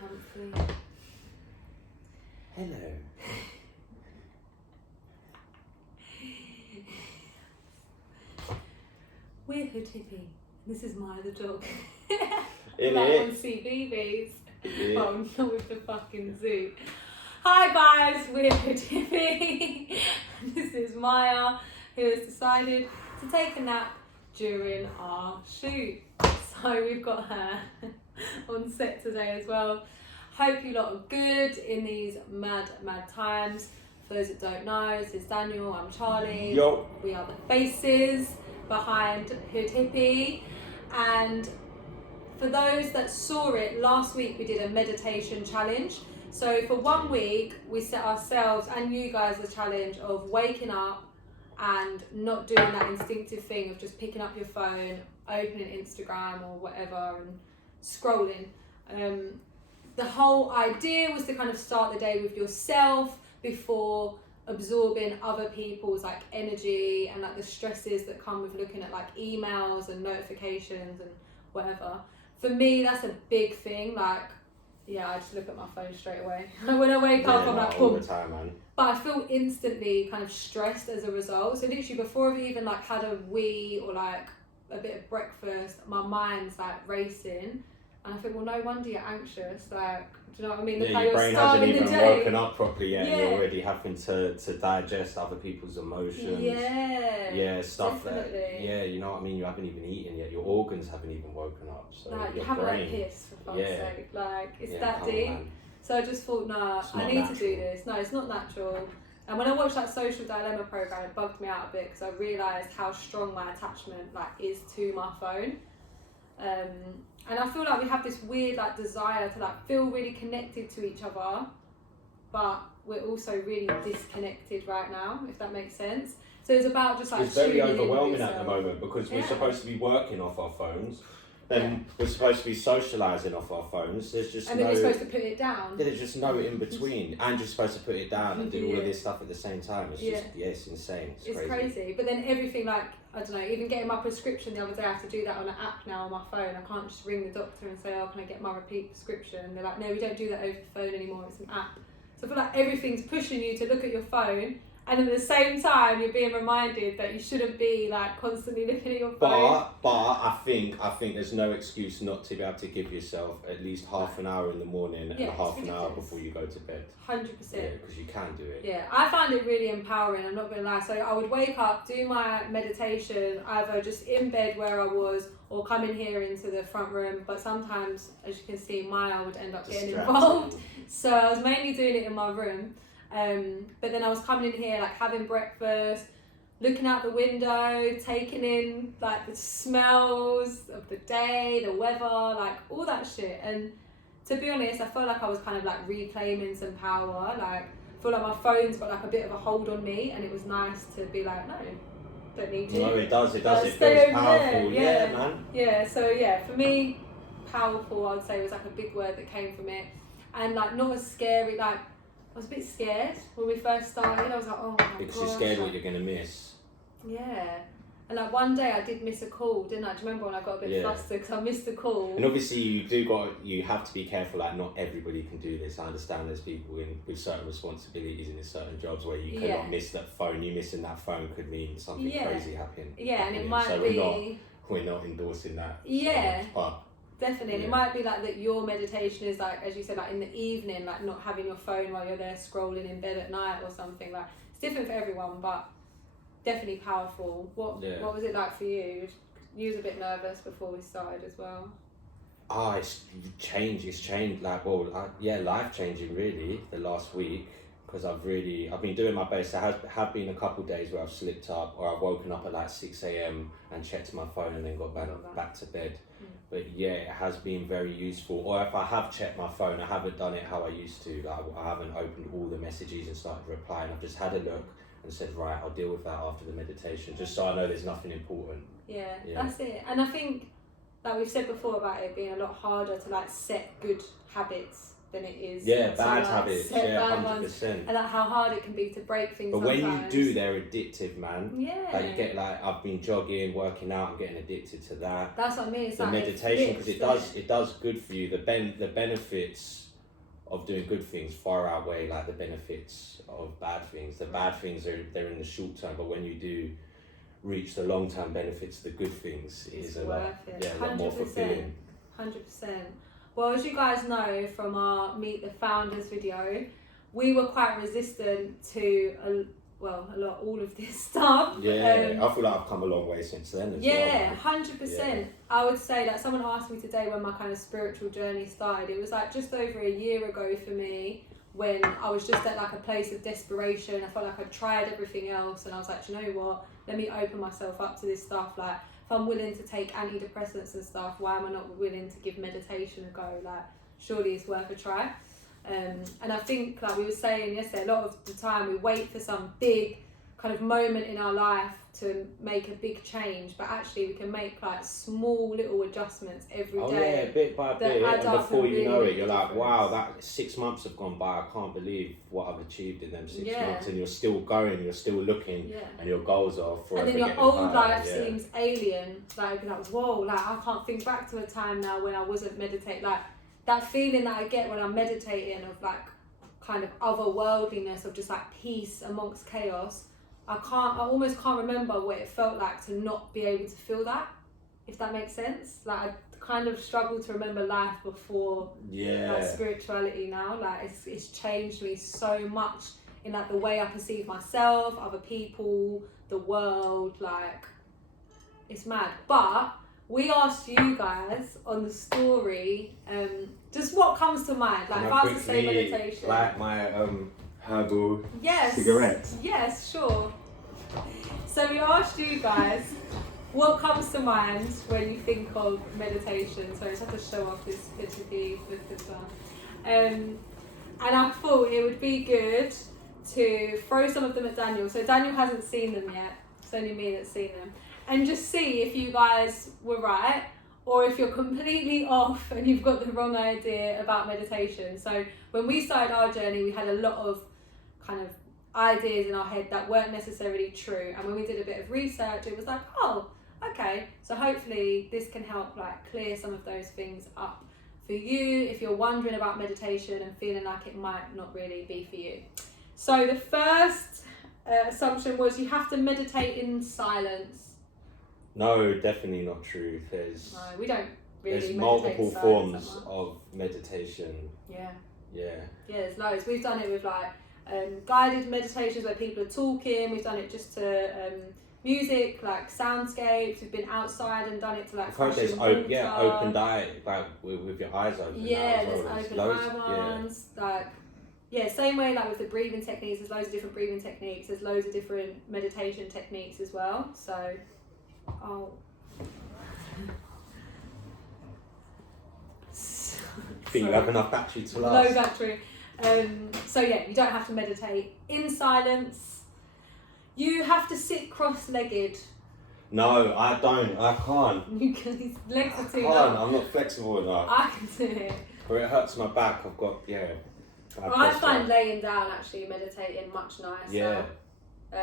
comfy. Hello. We're Hood Hippy. This is Maya the dog. It like is. on CBeebies. Yeah. Oh, not with the fucking zoo. Hi guys, we're Hood Hippy. This is Maya, who has decided to take a nap during our shoot. So we've got her on set today as well. Hope you lot are good in these mad times. For those that don't know, this is Daniel, I'm Charlie. Yo. We are the faces behind Hood Hippy. And for those that saw it, last week we did a meditation challenge. So for 1 week, we set ourselves and you guys the challenge of waking up and not doing that instinctive thing of just picking up your phone, opening Instagram or whatever and scrolling. The whole idea was to kind of start the day with yourself before absorbing other people's like energy and like the stresses that come with looking at like emails and notifications and whatever. For me, that's a big thing. Like, yeah, I just look at my phone straight away. When I wake up, I'm like, all boom. the time, man. But I feel instantly kind of stressed as a result. So literally before I've even like had a wee or like a bit of breakfast, my mind's like racing. And I think, well, no wonder you're anxious. Like, do you know what I mean? Look how Your you're brain hasn't starting even the day. woken up properly yet, and you're already having to digest other people's emotions. Yeah, stuff definitely. you know what I mean? You haven't even eaten yet. Your organs haven't even woken up. So Like, you your haven't brain, had piss, for fuck's sake. Like, it's that come deep. on, man. So I just thought, nah, It's I not need natural. to do this. No, it's not natural. And when I watched that Social Dilemma program, it bugged me out a bit because I realised how strong my attachment like is to my phone. And I feel like we have this weird like desire to like feel really connected to each other, but we're also really disconnected right now, if that makes sense. So it's about just like it's very tuning in with overwhelming at the yourself. moment because we're Yeah. supposed to be working off our phones, then we're supposed to be socialising off our phones. There's just And then no, you're supposed to put it down. there's just no in between, and you're supposed to put it down and do all Yeah. of this stuff at the same time. It's just it's insane. It's crazy. But then everything, like, I don't know, even getting my prescription the other day, I have to do that on an app now on my phone. I can't just ring the doctor and say, oh, can I get my repeat prescription? And they're like, no, we don't do that over the phone anymore, it's an app. So I feel like everything's pushing you to look at your phone, and at the same time you're being reminded that you shouldn't be like constantly looking at your phone. But I think there's no excuse not to be able to give yourself at least half an hour in the morning and half an hour before you go to bed. 100%. Yeah, because you can do it. Yeah, I find it really empowering, I'm not going to lie. So I would wake up, do my meditation, either just in bed where I was or come in here into the front room. But sometimes, as you can see, Maya would end up getting involved. So I was mainly doing it in my room. But then I was coming in here, like having breakfast, looking out the window, taking in like the smells of the day, the weather, like all that shit. And to be honest, I felt like I was kind of like reclaiming some power. Like, I feel like my phone's got like a bit of a hold on me, and it was nice to be like, no, don't need you. No, it does. It feels Stay powerful. there. Yeah, man. Yeah, so yeah, for me, powerful, I would say, was like a big word that came from it. And like not as scary, like I was a bit scared when we first started. I was like, oh my god. Because you're scared what you're going to miss. Yeah. And like one day I did miss a call, didn't I? Do you remember when I got a bit flustered because I missed a call? And obviously you have to be careful, like not everybody can do this. I understand there's people with certain responsibilities and in certain jobs where you cannot miss that phone. You missing that phone could mean something crazy happening. Yeah, and it might so be... We're not endorsing that. Yeah. So much, but definitely. And it might be like that your meditation is like, as you said, like in the evening, like not having your phone while you're there scrolling in bed at night or something. Like it's different for everyone, but definitely powerful. What was it like for you? You was a bit nervous before we started as well. It's changed like, life changing really the last week, because I've been doing my best. There have been a couple of days where I've slipped up, or I've woken up at like 6 a.m. and checked my phone and then got back to bed. But yeah, it has been very useful. Or if I have checked my phone, I haven't done it how I used to. Like, I haven't opened all the messages and started replying. I've just had a look and said, right, I'll deal with that after the meditation, just so I know there's nothing important. Yeah, that's it. And I think, like we've said before about it being a lot harder to like set good habits than it is. Bad habits, 100%. And like how hard it can be to break things. But sometimes. when you do, they're addictive, man. Yeah. Like you get I've been jogging, working out, I'm getting addicted to that. That's what I mean. It's the like meditation, because it does good for you. The benefits of doing good things far outweigh like the benefits of bad things. The bad things they're in the short term, but when you do reach the long term benefits, the good things, it is a lot more fulfilling. 100%. Well, as you guys know from our Meet the Founders video, we were quite resistant to all of this stuff. Yeah, I feel like I've come a long way since then as well. 100%. Yeah. I would say, like, someone asked me today when my kind of spiritual journey started. It was like just over a year ago for me, when I was just at like a place of desperation. I felt like I'd tried everything else, and I was like, you know what? Let me open myself up to this stuff. Like, if I'm willing to take antidepressants and stuff, why am I not willing to give meditation a go? Like, surely it's worth a try. And I think, like we were saying yesterday, a lot of the time we wait for some big kind of moment in our life to make a big change, but actually we can make like small little adjustments every day. Yeah, bit by bit, and before you know it, you're like, wow, that 6 months have gone by. I can't believe what I've achieved in them 6 months, and you're still going, you're still looking, and your goals are forever. And then your old life seems alien. Like, whoa, like I can't think back to a time now when I wasn't meditating. Like, that feeling that I get when I'm meditating of like kind of otherworldliness, of just like peace amongst chaos. I almost can't remember what it felt like to not be able to feel that, if that makes sense. Like, I kind of struggle to remember life before like spirituality now. Like, it's changed me so much in like the way I perceive myself, other people, the world. Like, it's mad. But we asked you guys on the story, just what comes to mind. Like, if I was to say meditation. Like my herbal yes, cigarettes. Yes, sure. So we asked you guys, what comes to mind when you think of meditation? So I just have to show off this picture book as well. And I thought it would be good to throw some of them at Daniel. So Daniel hasn't seen them yet. It's only me that's seen them. And just see if you guys were right, or if you're completely off and you've got the wrong idea about meditation. So when we started our journey, we had a lot of kind of ideas in our head that weren't necessarily true. And when we did a bit of research, it was like, oh, okay. So hopefully this can help like clear some of those things up for you if you're wondering about meditation and feeling like it might not really be for you. So the first assumption was you have to meditate in silence. No, definitely not true. We don't really there's multiple forms of meditation. Yeah, there's loads. We've done it with like guided meditations where people are talking. We've done it just to music, like soundscapes. We've been outside and done it to like there's open diet, like with your eyes open. Yeah, there's open eye ones. Same way like with the breathing techniques. There's loads of different breathing techniques. There's loads of different meditation techniques as well. So think you have enough battery to last? Low battery. You don't have to meditate in silence. You have to sit cross-legged. No, I don't. I can't. His legs are too long. long. I'm not flexible enough. I can do it. Or it hurts my back. I've got I find laying down actually meditating much nicer. Yeah.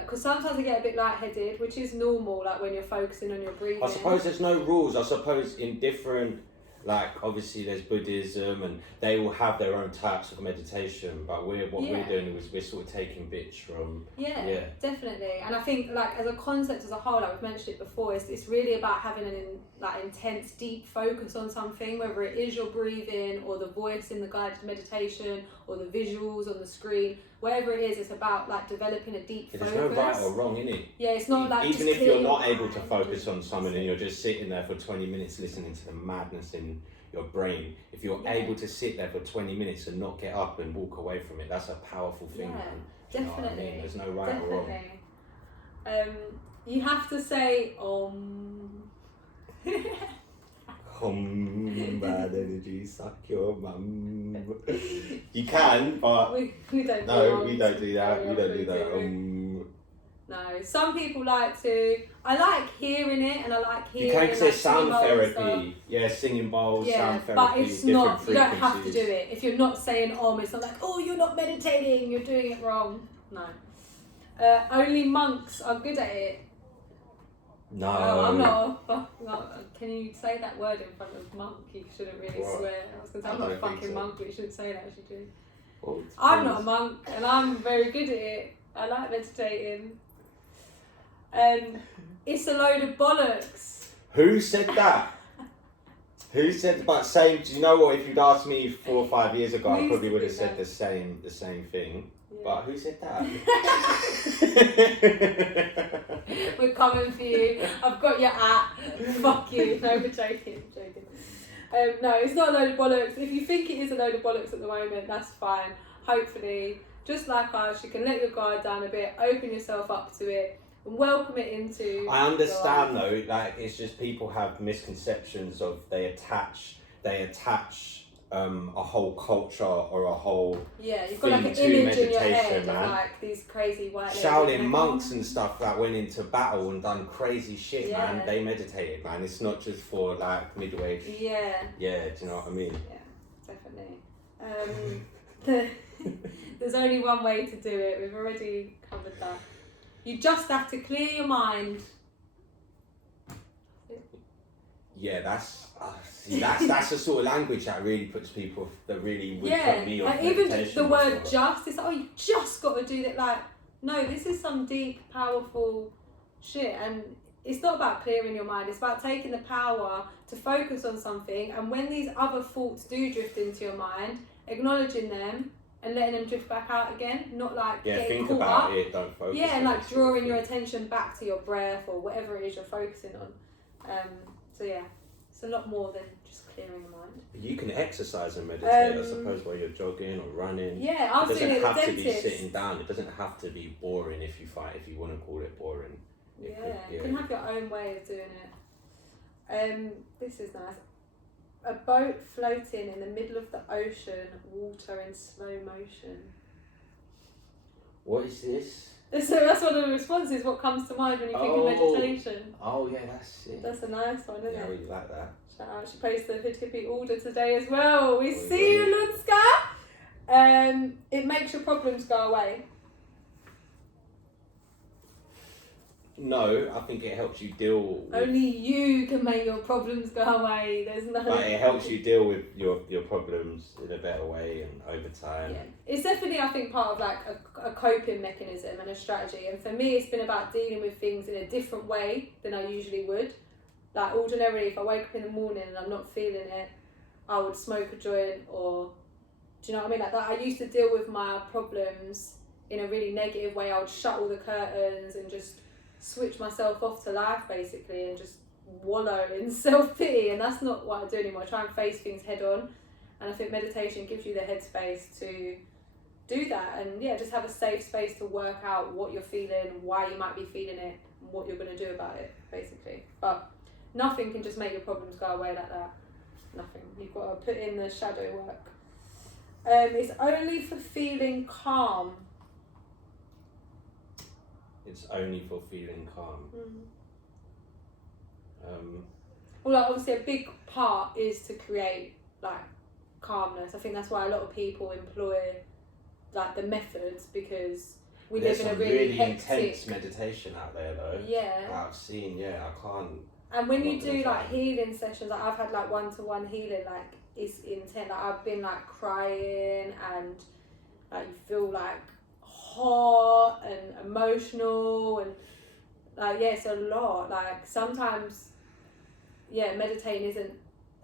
Because sometimes I get a bit lightheaded, which is normal, like when you're focusing on your breathing. I suppose there's no rules. I suppose in different, like obviously there's Buddhism and they all have their own types of meditation, but we're doing is we're sort of taking bits from. Yeah, definitely. And I think like as a concept as a whole, like we've mentioned it before, it's really about having an intense, deep focus on something, whether it is your breathing or the voice in the guided meditation or the visuals on the screen. Whatever it is, it's about like developing a deep focus. There's no right or wrong in it. Yeah, it's not like even if you're not able to focus on something and you're just sitting there for 20 minutes listening to the madness in your brain. If you're able to sit there for 20 minutes and not get up and walk away from it, that's a powerful thing. Yeah, definitely. You know what I mean? There's no right or wrong. You have to say bad energy, suck your mum. You can, but we don't. No, we don't do that. We don't do that. No, some people like to. I like hearing it, and I like hearing. You can say like, sound therapy. Yeah, singing bowls, sound therapy. But it's not. You don't have to do it. If you're not saying it's not like, oh, you're not meditating. You're doing it wrong. No. Only monks are good at it. No. I'm not a can you say that word in front of monk? You shouldn't really swear. I was going to say, I'm not a fucking monk, but you shouldn't say that, should you? Well, I'm not a monk, and I'm very good at it. I like meditating. It's a load of bollocks. Who said that? Who said? But same. Do you know what? If you'd asked me 4 or 5 years ago, I probably would have said the same thing. Yeah. But who said that? We're coming for you. I've got your app. Fuck you. No, we're joking. No, it's not a load of bollocks. If you think it is a load of bollocks at the moment, that's fine. Hopefully, just like us, you can let your guard down a bit, open yourself up to it, and welcome it into. I understand though, like it's just people have misconceptions of they attach a whole culture or a whole you've got like an image in your head of like these crazy white Shaolin monks and stuff that went into battle and done crazy shit, man. They meditated, man. It's not just for like middle-aged. Yeah, do you know what I mean? Yeah, definitely. There's only one way to do it. We've already covered that. You just have to clear your mind. Yeah, that's the sort of language that really puts people, that really would put me off. Even the word just, it's like, you just got to do that. Like, no, this is some deep, powerful shit. And it's not about clearing your mind. It's about taking the power to focus on something. And when these other thoughts do drift into your mind, acknowledging them and letting them drift back out again. Not like getting think caught about up. it, don't focus. Yeah, and like drawing your attention back to your breath or whatever it is you're focusing on. So yeah, it's a lot more than just clearing the mind. You can exercise and meditate, I suppose, while you're jogging or running. Yeah, I was doing it at the dentist. It doesn't have to be sitting down. It doesn't have to be boring if you want to call it boring. You can have your own way of doing it. This is nice. A boat floating in the middle of the ocean, water in slow motion. What is this? So that's one of the responses. What comes to mind when you think of meditation? Oh yeah, that's it. That's a nice one, isn't it? Yeah, I really like that. Shout out. She posted the Hood Hippy order today as well. We see you, Lunska. It makes your problems go away. No, I think it helps you deal with... Only you can make your problems go away. There's no... But it helps you deal with your problems in a better way and over time. Yeah. It's definitely, I think, part of like a coping mechanism and a strategy. And for me, it's been about dealing with things in a different way than I usually would. Like ordinarily, if I wake up in the morning and I'm not feeling it, I would smoke a joint or... Do you know what I mean? Like that. I used to deal with my problems in a really negative way. I would shut all the curtains and just switch myself off to life basically and just wallow in self-pity, and that's not what I do anymore. I try and face things head on, and I think meditation gives you the headspace to do that and just have a safe space to work out what you're feeling, why you might be feeling it, and what you're going to do about it basically. But nothing can just make your problems go away like that. Nothing. You've got to put in the shadow work. It's only for feeling calm. It's only for feeling calm. Well, like, obviously a big part is to create like calmness. I think that's why a lot of people employ like the methods, because we live in a really hectic... intense meditation out there though. Yeah. I've seen, I can't... And when you do like healing sessions, like I've had like one-to-one healing, like it's intense. Like I've been like crying and like you feel like hot and emotional and like it's a lot. Like sometimes meditating isn't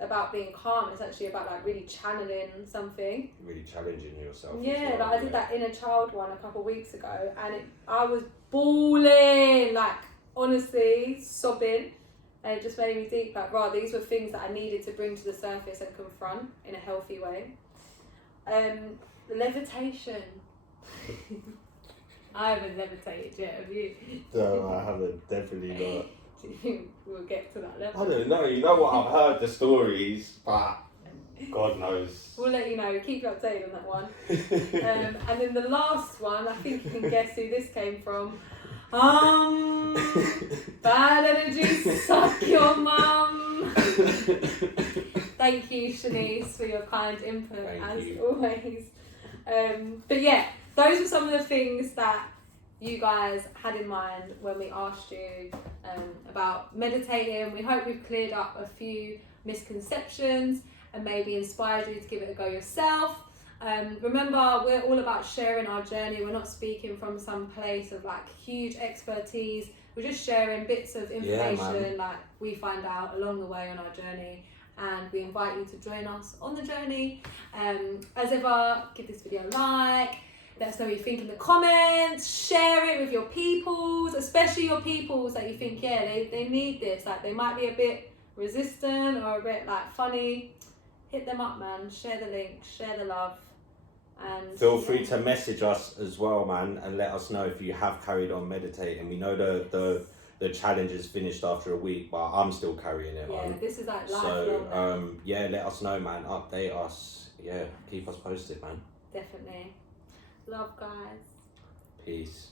about being calm, it's actually about like really channeling something, really challenging yourself. Like I did that inner child one a couple of weeks ago, and I was bawling, like honestly sobbing, and it just made me think like, right, these were things that I needed to bring to the surface and confront in a healthy way. Levitation. I haven't levitated yet, have you? No, I haven't, definitely not. We'll get to that level. I don't know, you know what, I've heard the stories, but God knows. We'll let you know, keep you updated on that one. And then the last one, I think you can guess who this came from. Bad energy, suck your mum. Thank you, Shanice, for your kind input, as always. But yeah, those are some of the things that you guys had in mind when we asked you about meditating. We hope we've cleared up a few misconceptions and maybe inspired you to give it a go yourself. Remember, we're all about sharing our journey. We're not speaking from some place of like huge expertise. We're just sharing bits of information like we find out along the way on our journey, and we invite you to join us on the journey. As ever, give this video a like, let us know what you think in the comments, share it with your peoples, especially your peoples that you think, yeah, they need this, like they might be a bit resistant or a bit like funny. Hit them up, man, share the link, share the love. And feel free to message us as well, man, and let us know if you have carried on meditating. We know the challenge is finished after a week, but I'm still carrying it on. Yeah, this is like lifelong. So yeah, let us know, man. Update us. Yeah, keep us posted, man. Definitely. Love, guys. Peace.